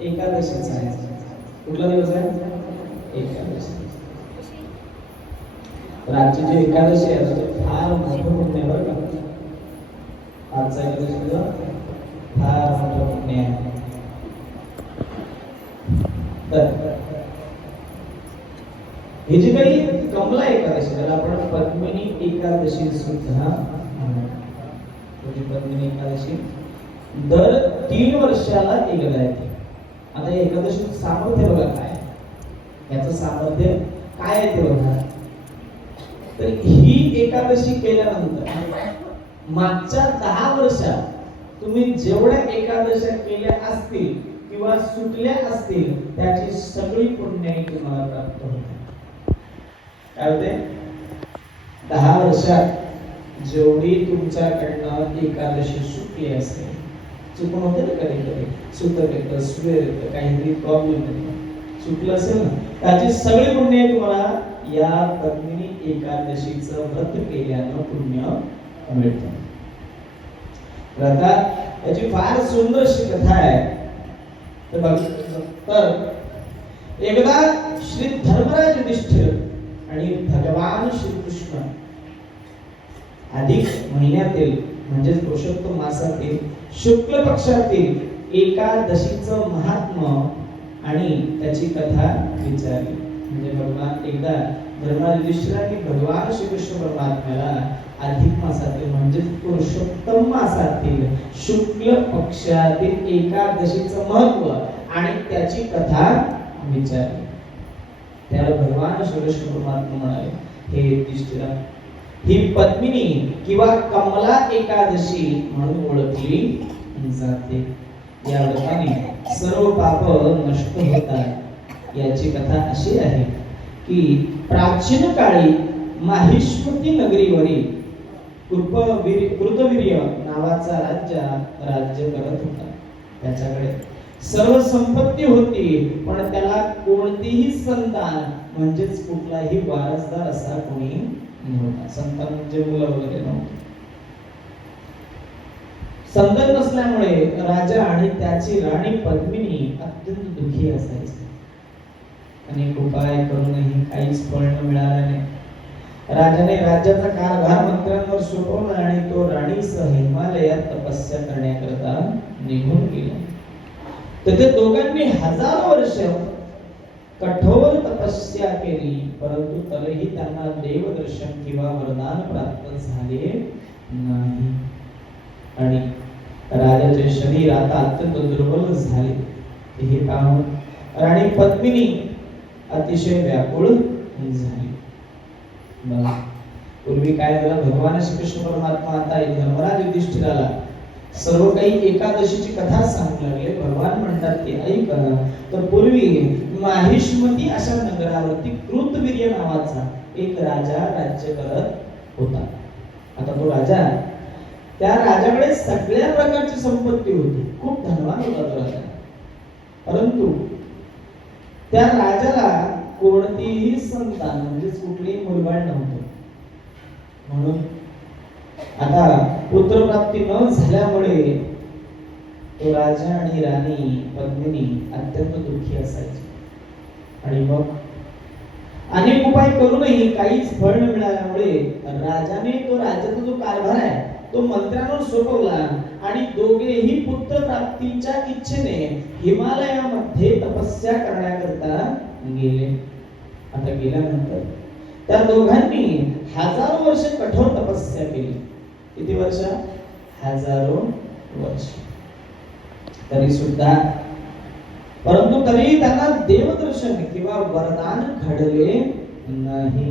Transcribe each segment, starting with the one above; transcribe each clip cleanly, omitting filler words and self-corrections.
एकादशीचा आहे. कुठला दिवस आहे? एकादशी. तर आजची जी एकादशी आहे ते फार महत्वपूर्ण आहे बरं का. आजचा एकादशीचा फार महत्वपूर्ण आहे. तर ही जी काही कमला एकादशी त्याला आपण पद्मिनी एकादशी सुद्धा पद्मिनी एकादशी दर 3 वर्षाला एकदा येते. आता एकादशी सामर्थ्य बघा काय, याचं सामर्थ्य काय आहे ते बघा. तर ही एकादशी केल्यानंतर मागच्या 10 वर्षात तुम्ही जेवढ्या एकादशा केल्या असतील किंवा सुटल्या असतील त्याची सगळी पुण्य तुम्हाला प्राप्त होते. काय होते? 10 वर्षात जेवढी तुमच्याकडनं एकादशी सुटली असेल, चुकून होते ना कधी कधी, सुतक येतं, सूर्य येतं, काहीतरी प्रॉब्लेम येतो, सुटलं असेल ना, त्याची सगळी पुण्य तुम्हाला या पद्मिनी एकादशीचं व्रत केल्यानं पुण्य मिळतं. आता याची फार सुंदर अशी कथा आहे. तर एकदा श्री धर्मराज युधिष्ठिर आणि भगवान श्रीकृष्ण अधिक महिन्यातील म्हणजे पुरुषोत्तम मासातील शुक्ल पक्षातील एकादशीचं महात्म्य आणि त्याची कथा विचारली. म्हणजे भगवान एकदा धर्मराज युधिष्ठिरांनी भगवान श्रीकृष्ण परमात्म्याला अधिक मासातील म्हणजे पुरुषोत्तम मासातील शुक्ल पक्षातील एकादशीचं महत्व आणि त्याची कथा विचारली. त्याला भगवान श्रीकृष्ण परमात्मा म्हणाले, हे युधिष्ठिरा, ही पद्मिनी किंवा कमला एकादशी म्हणून ओळखली जाते. या व्रताने सर्व पाप नष्ट होतात. याची कथा अशी आहे की प्राचीन काळी माहिष्मती नगरीवरील कृतवीर्य नावाचा राज्य करत होता. त्याच्याकडे सर्व संपत्ती होती, पण त्याला कोणतीही संतान म्हणजेच कुठलाही वारसदार असा कोणी नव्हता. संतान म्हणजे मुलं वगैरे नव्हते. संतान नसल्यामुळे राजा आणि त्याची राणी पद्मिनी अत्यंत दुःखी असायची. अनेक उपाय करूनही काहीच फळ न मिळाल्याने राजाने राज्याचा कारभार मंत्र्यांवर सोपवला आणि तो राणीसह हिमालयात तपस्या करण्याकरता निघून गेला. तेथे दोघांनी हजारो वर्ष कठोर तपस्या केली, परंतु तरीही त्यांना देवदर्शन किंवा वरदान प्राप्त झाले नाही. आणि राजाचे शरीर आता अत्यंत दुर्बल झाले. हे पाहून राणी पद्मिनी अतिशय व्याकुळ झाली. पूर्वी काय झालं, भगवान श्रीकृष्ण परमात्मा आता धर्मराज युधिष्ठिराला सर्व काही एकादशीची कथा सांगू लागले. भगवान म्हणतात की ऐक, तर पूर्वी माहिष्मती अशा नगरावरती कृतवीर्य नावाचा एक राजा राज्य करत होता. आता तो राजा, त्या राजाकडे सगळ्या प्रकारची संपत्ती होती, खूप धनवान होता तो राजा. परंतु त्या राजाला कोणतीही संतान म्हणजे कुठलीही मुलबाळ नव्हतं. म्हणून आता पुत्रप्राप्ती न झाल्यामुळे तो राजा आणि राणी पद्मिनी अत्यंत दुःखी असायची. आणि मग अनेक उपाय करूनही काहीच फळ न मिळाल्यामुळे राजाने तो राज्याचा जो कारभार आहे तो मंत्र्यांवर सोपवला आणि दोघेही पुत्र प्राप्तीच्या इच्छेने हिमालयामध्ये तपस्या करण्याकरता गेले. आता गेल्यानंतर त्या दोघांनी हजारो वर्ष कठोर तपस्या केली. किती वर्ष? हजारो वर्ष. तरी सुद्धा परंतु तरी त्यांना देवदर्शन किंवा वरदान घडले नाही.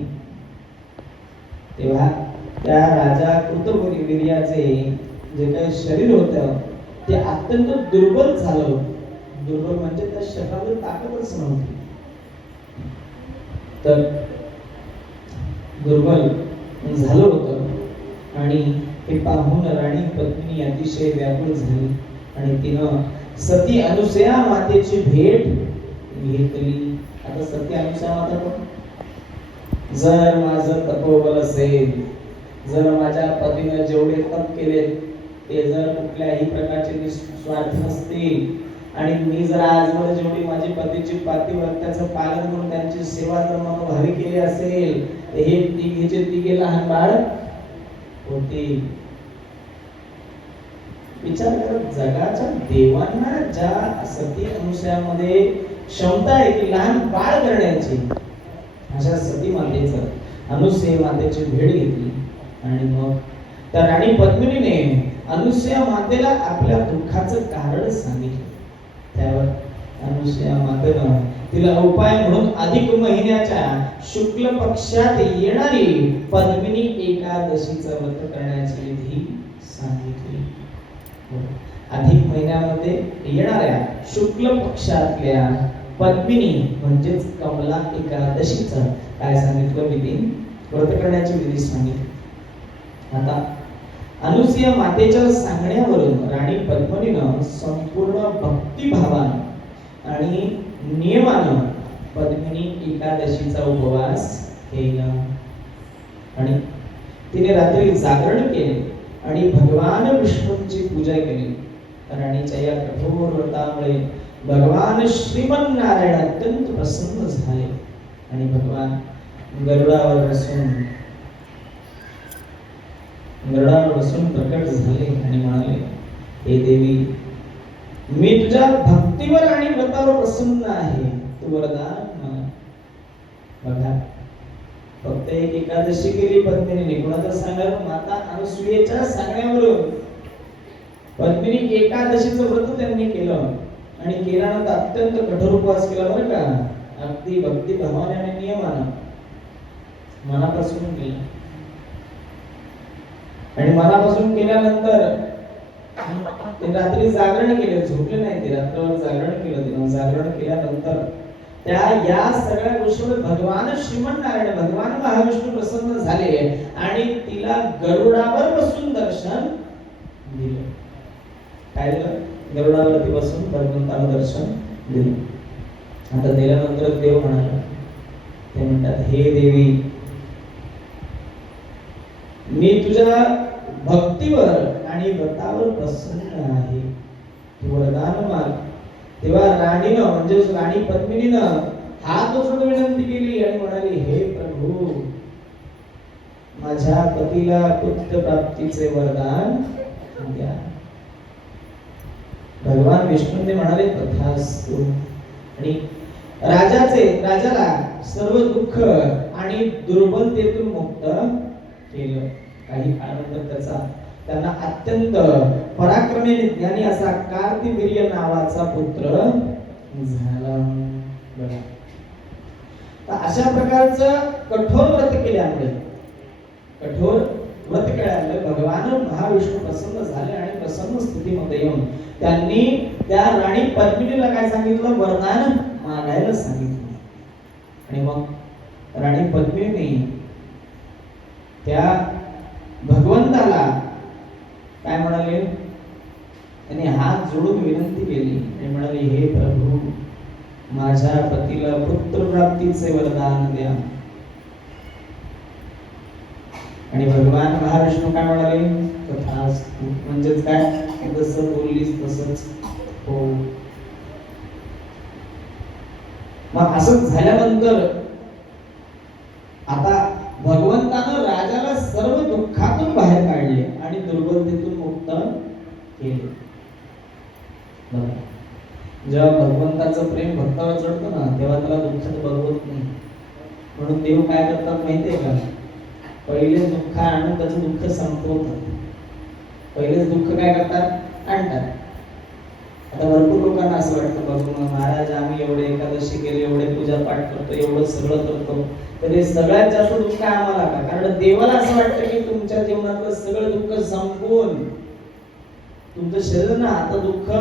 तेव्हा त्या राजा कृतवीर्याचे जे काही शरीर होतं ते अत्यंत दुर्बल झालं. दुर्बल म्हणजे त्या शरीरामध्ये ताकदच नव्हती. तर दुर्बल झालं होतं आणि हे पाहून राणी पद्मिनी अतिशय व्याकुळ झाली आणि तिनं सती अनुसया मातेची भेट घेतली. आता सती अनुसया माता कोण? जर माझं तपोबल असेल, जर माझ्या पतीने जेवढे तप केले ते जर कुठल्याही प्रकारचे निस्वार्थ नसतील आणि मी जर आजवर जेवढी माझी पतीची पातिव्रत्याचं पालन करून त्यांची सेवा जर मनोभावी केली असेल, हे तिघे लहान बाळ होते. विचार करत जगाच्या देवांना ज्या सती अनुसयामध्ये क्षमता आहे की लहान बाळ करण्याची, अशा सती मातेचं अनुसया मातेची भेट घेतली. आणि मग त्या राणी पद्मिनीने अनुसया मातेला आपल्या दुःखाचं कारण सांगितलं. त्यावर अनुसया मातेनं तिला उपाय म्हणून अधिक महिन्याच्या शुक्ल पक्षात येणारी पद्मिनी एकादशीचं व्रत करण्याची विधी सांगितली. अधिक महिन्यामध्ये येणाऱ्या शुक्ल पक्षातल्या पद्मिनी म्हणजेच कमला एकादशीचं काय सांगितलं विधी, व्रत करण्याची विधी सांगितली. आता अनुसूया मातेच्या सांगण्यावरून राणी पद्मिनीनं संपूर्ण भक्तिभावानं आणि नियमानं पद्मिनी एकादशीचा उपवास केला आणि तिने रात्री जागरण केले आणि भगवान विष्णूंची पूजा केली. राणीच्या या कठोर व्रतामुळे भगवान श्रीमन्नारायण अत्यंत प्रसन्न झाले आणि भगवान गरुडावर बसून प्रकट झाले आणि म्हणाले, हे देवी, मी तुझ्या भक्तीवर आणि व्रतावर प्रसन्न आहे, तू वरदान मला. बघा, फक्त एक एकादशी केली पद्मिनीने, कोणाला सांगाल, माता अनुसूयेच्या सांगण्यावरून पद्मिनी एकादशीचं व्रत त्यांनी केलं आणि केल्यानंतर अत्यंत कठोर उपवास केला बरं का, अगदी भक्ती भावाने आणि नियमानं मनापासून केलं. आणि मनापासून केल्यानंतर ते रात्री जागरण केले, झोपले नाही, ते रात्रभर जागरण केलं. तिने जागरण केल्यानंतर त्या या सगळ्या गोष्टीवर भगवान श्रीमन्नारायण भगवान महाविष्णू प्रसन्न झाले आणि तिला गरुडावर बसून दर्शन दिलं. काय दिलं? गरुडावरती बसून भगवंताला दर्शन दिलं. आता दिल्यानंतर देव म्हणाला, ते म्हणतात, हे देवी, मी तुझ्या भक्तीवर आणि व्रतावर प्रसन्न आहे, तू वरदान माग. तेव्हा राणीनं म्हणजे राणी पद्मिनीनं हात जोडून विनंती केली आणि म्हणाली, हे प्रभू, माझ्या पतीला पुत्र प्राप्तीचे वरदान द्या. भगवान विष्णूने म्हणाले, तथास्तु. आणि राजाला सर्व दुःख आणि दुर्बलतेतून मुक्त केलं. काही काळानंतर त्यांना अत्यंत पराक्रमी आणि ज्ञानी असा कार्तिवीर्य नावाचा पुत्र झाला. अशा प्रकारचं कठोर व्रत केल्यामुळे भगवान महाविष्णू प्रसन्न झाले आणि प्रसन्न स्थितीमध्ये येऊन त्यांनी त्या राणी पद्मिनीला काय सांगितलं, वरदान मागायला सांगितलं. आणि मग राणी पद्मिनी त्या भगवंताला काय म्हणाले, त्यांनी हात जोडून विनंती केली आणि म्हणाले, हे प्रभू, माझ्या पतीला पुत्र प्राप्तीचे वरदान द्या. आणि भगवान महाविष्णू काय म्हणाले, तथास्तु. म्हणजेच काय, जसं बोललीस तसंच हो. मग असं झाल्यानंतर आता भगवंतानं राजाला सर्व दुःखातून बाहेर काढले आणि दुर्बलतेतून मुक्त केले. जेव्हा भगवंताचं प्रेम भक्तावर चढतं ना, तेव्हा त्याला दुःखात बघवत नाही. म्हणून देव काय करतात माहितीये का, पहिले दुःख आणून त्याचं दुःख संपवतात. पहिलेच दुःख काय करतात, आणतात. आता भरपूर लोकांना असं वाटतं, बघून महाराज, आम्ही एवढे एकादशी केले, एवढे पूजा पाठ करतो, एवढं सगळं करतो, तरी सगळ्यात जास्त दुःख आम्हाला का? कारण देवाला असं वाटतं की तुमच्या जीवनातलं सगळं दुःख संपवून तुमचं शरीर ना आता दुःख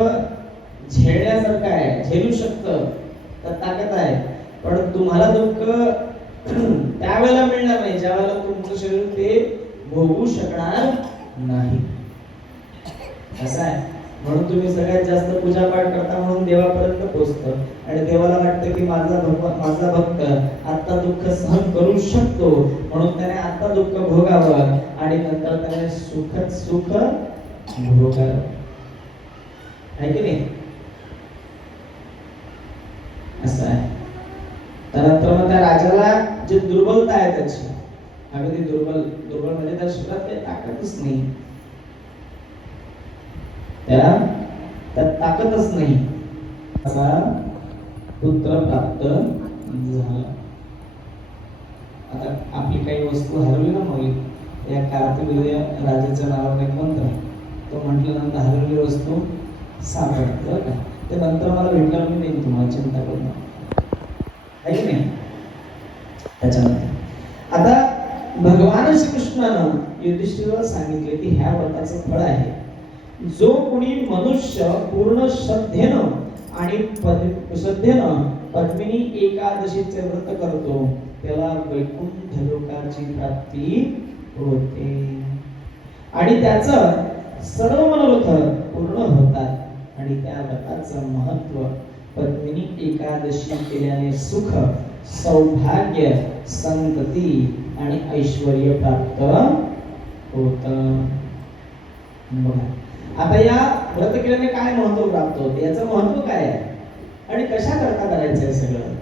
झेलण्यासारखं आहे, झेलू शकतं, तर ताकद आहे. पण तुम्हाला दुःख त्यावेळेला मिळणार नाही ज्यावेळेला तुमचं शरीर ते भोगू शकणार नाही. असं आहे. म्हणून तुम्ही सगळ्यात जास्त पूजा पाठ करता, म्हणून देवापर्यंत पोहोचतं आणि देवाला वाटतं की माझा भक्त आता दुःख सहन करू शकतो, म्हणून त्याने आता दुःख भोगावं आणि नंतर त्याने सुख भोगावं. आहे की नाही? असं आहे. त्यानंतर मग त्या राजाला जी दुर्बलता आहे त्याची, अगदी दुर्बल म्हणजे त्या शरीरात काही ताकदच नाही, त्यात ताकदच नाही, असा पुत्र प्राप्त झाला. आता आपली काही वस्तू हरवली ना मुली, या कार्तिवीर्य राजाच्या नावाने एक मंत्र, तो म्हटल्यानंतर हरवलेली वस्तू सापडते बरं का, ते नंतर मला भेटल्यावर मी देईन तुम्हाला, चिंता करू नका. आहे की नाही? त्याच्यानंतर आता भगवान श्रीकृष्णानं युधिष्ठिराला सांगितले की ह्या व्रताचं फळ आहे, जो कोणी मनुष्य पूर्ण श्रद्धेनं आणि श्रद्धेनं पद्मिनी एकादशीचे व्रत करतो त्याला वैकुंठ लोकाची प्राप्ती होते आणि त्याचं सर्व मनोरथ पूर्ण होतात आणि त्या व्रताचं महत्व पद्मिनी एकादशी केल्याने सुख सौभाग्य संतती आणि ऐश्वर्य प्राप्त होतं. आता या व्रत केल्याने काय महत्व प्राप्त होते याचं महत्व काय आहे आणि कशा करता करायचं आहे सगळं.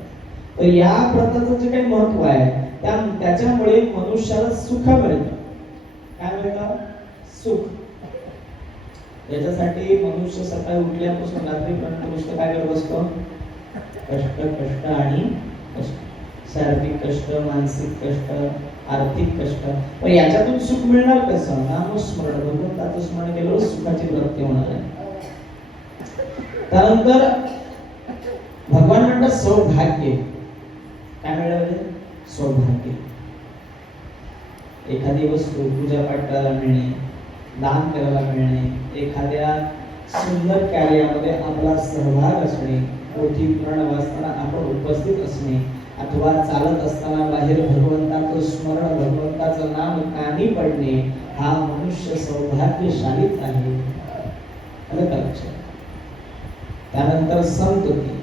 तर या व्रताचं जे काही महत्व आहे त्याच्यामुळे मनुष्याला सुख मिळतं. काय मिळतं? सुख. याच्यासाठी मनुष्य सकाळी उठल्यापासून रात्रीपर्यंत नुसतं काय करत असतो? कष्ट कष्ट आणि कष्ट. शारीरिक कष्ट, मानसिक कष्ट, आर्थिक कष्ट. पण याच्यातून सुख मिळणार कसं? नामस्मरण, भगवंताचं स्मरण केल्यावर सुखाची प्राप्ती होणार आहे. त्यानंतर भगवान म्हणतात सौभाग्य. काय मिळालं? सौभाग्य. एखादी वस्तू पूजा पाठ करायला मिळणे, दान करायला मिळणे, एखाद्या सुंदर कार्यामध्ये आपला सहभाग असणे, पोथी पुराण वाचताना आपण उपस्थित असणे अथवा चालत असताना बाहेर भगवंताचं स्मरण, भगवंताचं नाम कानी पडणे हा मनुष्य सौभाग्यशालीच आहे. त्यानंतर संतती.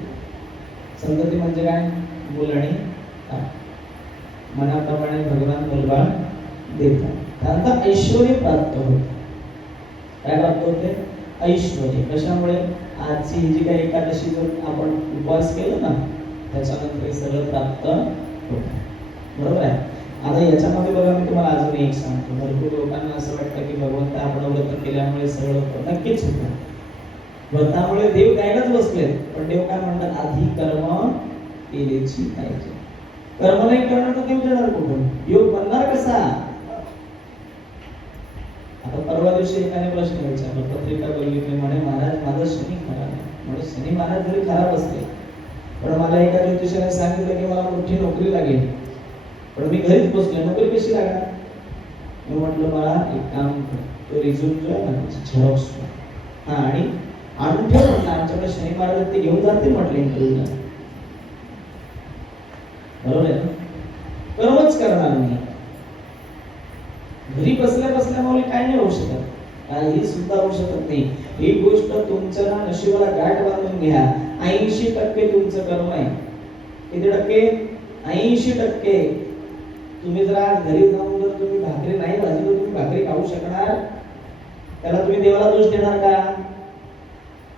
संतती म्हणजे काय? बोलणे, मनाप्रमाणे भगवान मुलबाळ देतात. त्यानंतर ऐश्वर्य प्राप्त होते. काय प्राप्त होते? ऐश्वर्य. कशामुळे? आजची ही जी काही एकादशी जर आपण उपवास केला ना त्याच्यानंतर हे सगळं प्राप्त होतं. बरोबर आहे. आता याच्यामध्ये बघा मी तुम्हाला अजून एक सांगतो. भरपूर लोकांना असं वाटतं की भगवंत आपण व्रत केल्यामुळे सगळं होतं. नक्कीच होतं. व्रतामुळे देव द्यायलाच बसलेत. पण देव काय म्हणतात? आधी कर्म केलेची पाहिजे. कर्म नाही करणार तर देव देणार कुठून? योग बनणार कसा? आता परवा दिवशी एकाने प्रश्न विचारला, पत्रिका बघितली, म्हणे महाराज माझा शनी खराब आहे. म्हणजे शनी महाराज जरी खराब असले पण मला एका ज्योतिषाने सांगितलं की मला मोठी नोकरी लागेल, पण मी घरीच बसले, नोकरी कशी लागणार? मी म्हटलं मला एक काम कर, तो रिझ्यूम जो आहे ना झेरॉक्स आणि आणून ठेव म्हटलं, आमच्याकडे शनी महाराज ते घेऊन जातील म्हटलं इंटरव्ह्यूला. बरोबर आहे. कर्मच करणार मी. घरी बसल्या बसल्या मला काय नाही होऊ शकत, काही सुद्धा होऊ शकत नाही. ही गोष्ट तुमच्या नशिबाला गाठ बांधून घ्या. 80% तुमचं कर्म आहे. किती टक्के? 80%. तुम्ही जर आज घरी जाऊन जर तुम्ही भाकरी नाही भाजी तर तुम्ही भाकरी खाऊ शकणार? त्याला तुम्ही देवाला दोष देणार का?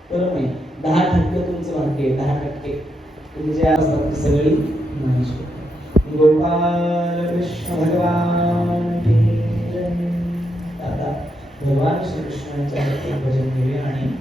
कर्म आहे. 10% तुमचं भाग्य आहे. 10% तुम्ही जे असतात ते सगळी नाही शकत. गोपाल कृष्ण भगवान दादा भगवान श्री कृष्णांच्या भजन केले आणि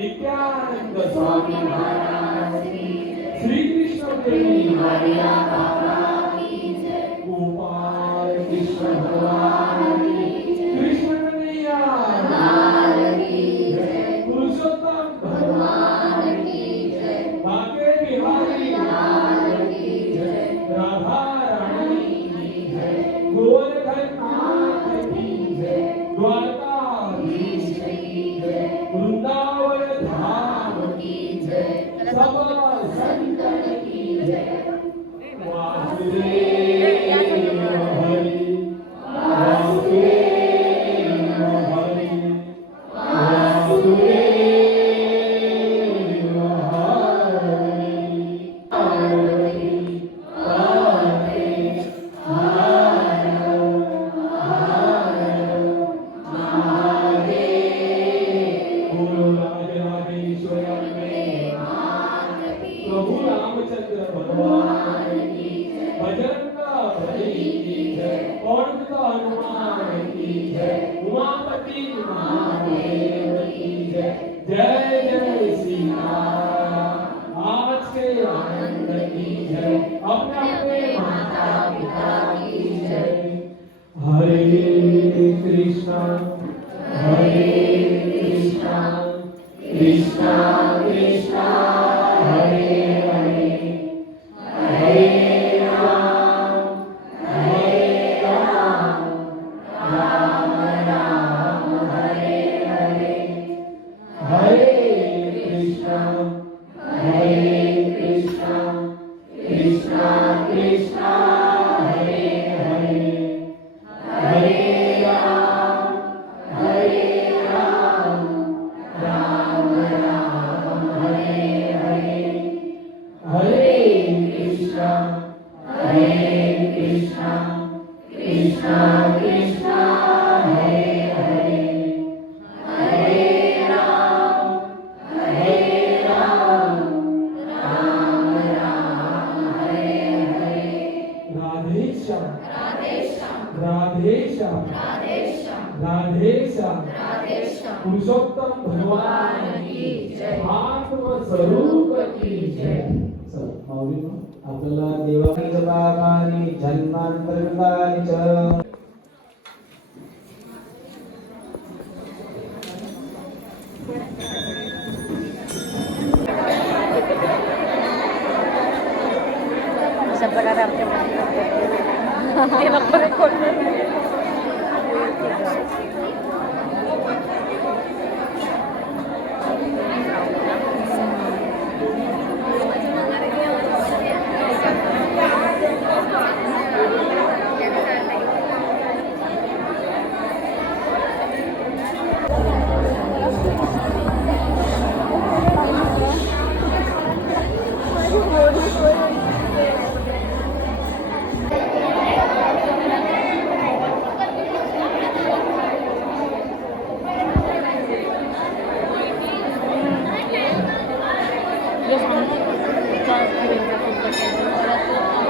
नित्यानंद स्वामी महाराज श्री कृष्ण प्रेमी हरिया बाबा की जय गोपाल कृष्ण भगवान की कृष्ण कन्हैया लाल की जय पुरुषोत्तम भगवान की जय भाग्य बिहारी लाल की जय राधा रानी की जय गोवर्धन नाथ की जय द्वारकाधीश की जय वृंदावन धाम की जय सब संतन की जय वासुदेव हरि वासुदेव हरि वासुदेव हरि प्रभु रामचंद्र भगवान की जय बजरंग बली की जय पवन हनुमान की जय उमापति महादेव की जय जय जय श्री राम आज के आनंद की जय अपने अपने माता पिता की जय हरे कृष्णा कृष्णा कृष्णा हरे हरे हरे राम राम राम हरे हरे हरे कृष्णा कृष्णा कृष्णा हरे हरे हरे राम राम राम हरे हरे हरे कृष्णा कृष्णा कृष्ण हरे हरे हरे राम राम राम हरे हरे राधे श्याम राधे श्याम राधे श्याम राधे श्याम राधे श्याम राधे श्याम पुरुषोत्तम भगवान की जय आत्म स्वरूप की जय चला माऊलीनो आपल्याला देवानी बाबानी जन्मांतरकानी च अशा प्रकारे आमच्या ते नंबर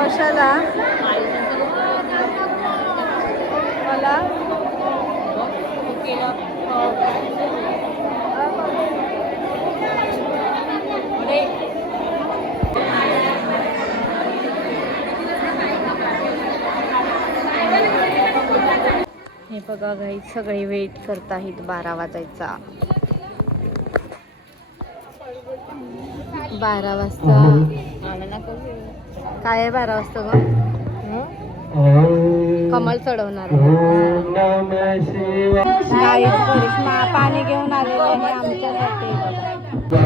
कशाला मला हे बघा गाई सगळे वेट करत आहेत 12 वाजायचा 12 वाजता काय आहे 12 वाजता ग कमल चढवणार आहे करिश्मा पाणी घेऊन आलेले आहे आमच्यासाठी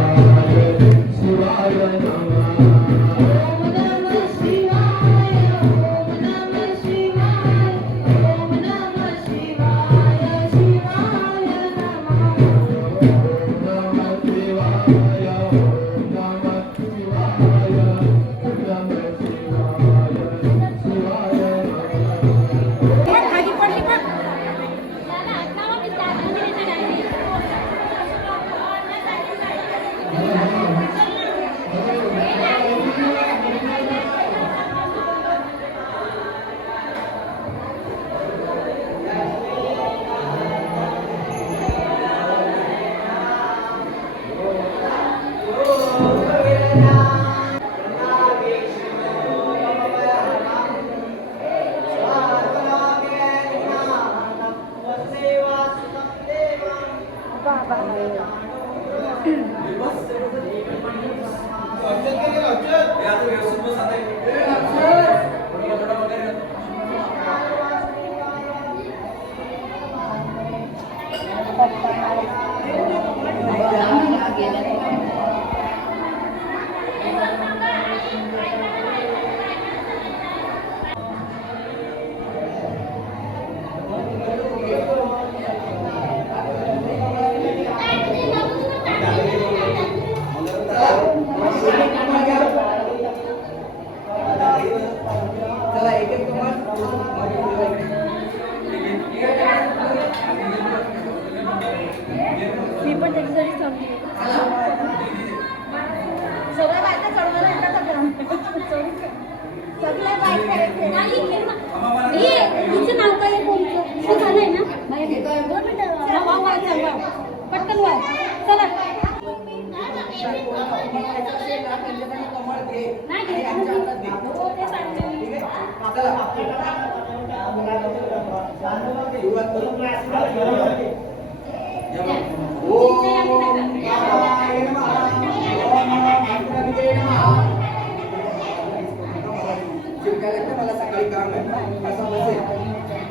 मला सकाळी काम आहे असं बसेल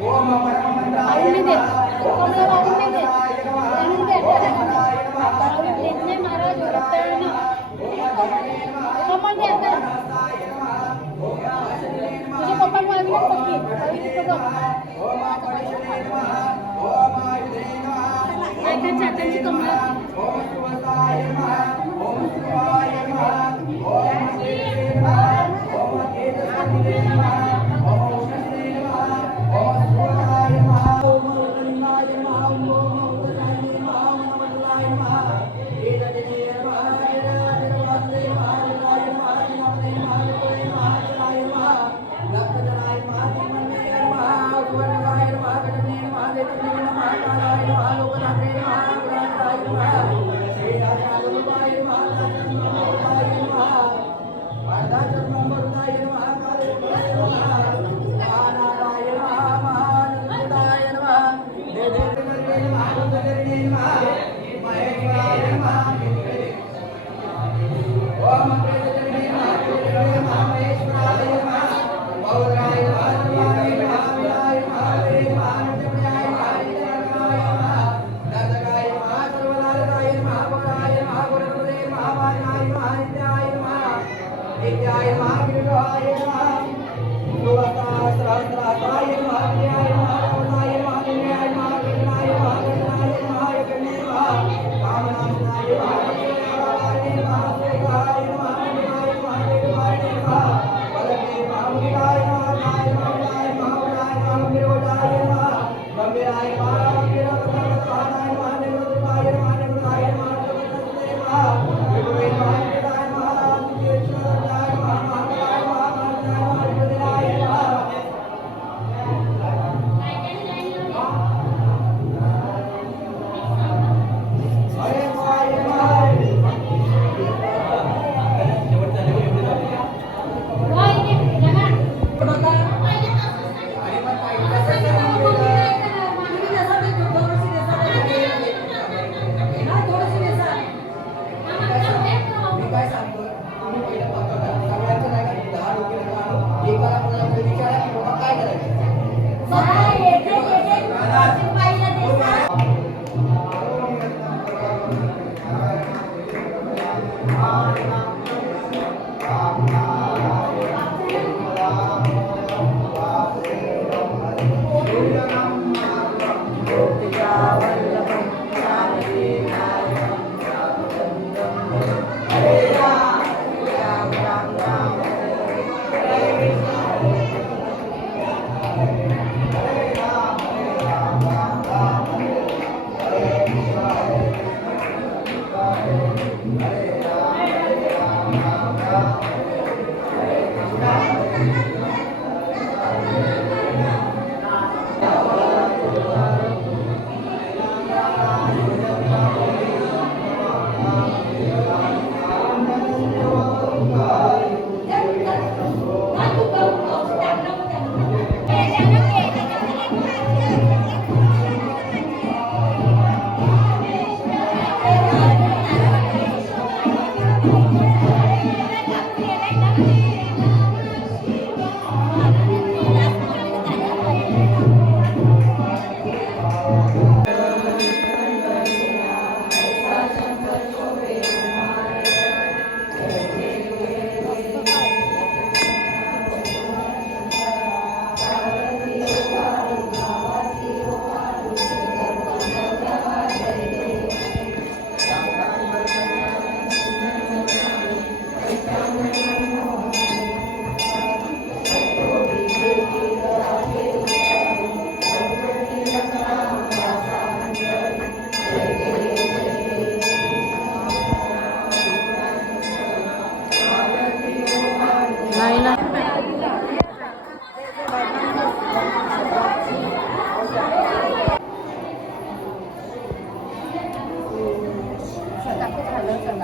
नाही ना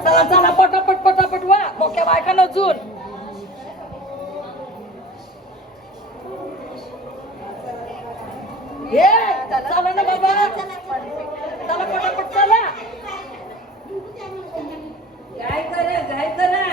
चला चला पटापट पटापट वा मोक्या बायका नजून ये चला ना बाबा चला पटापट चला काय करा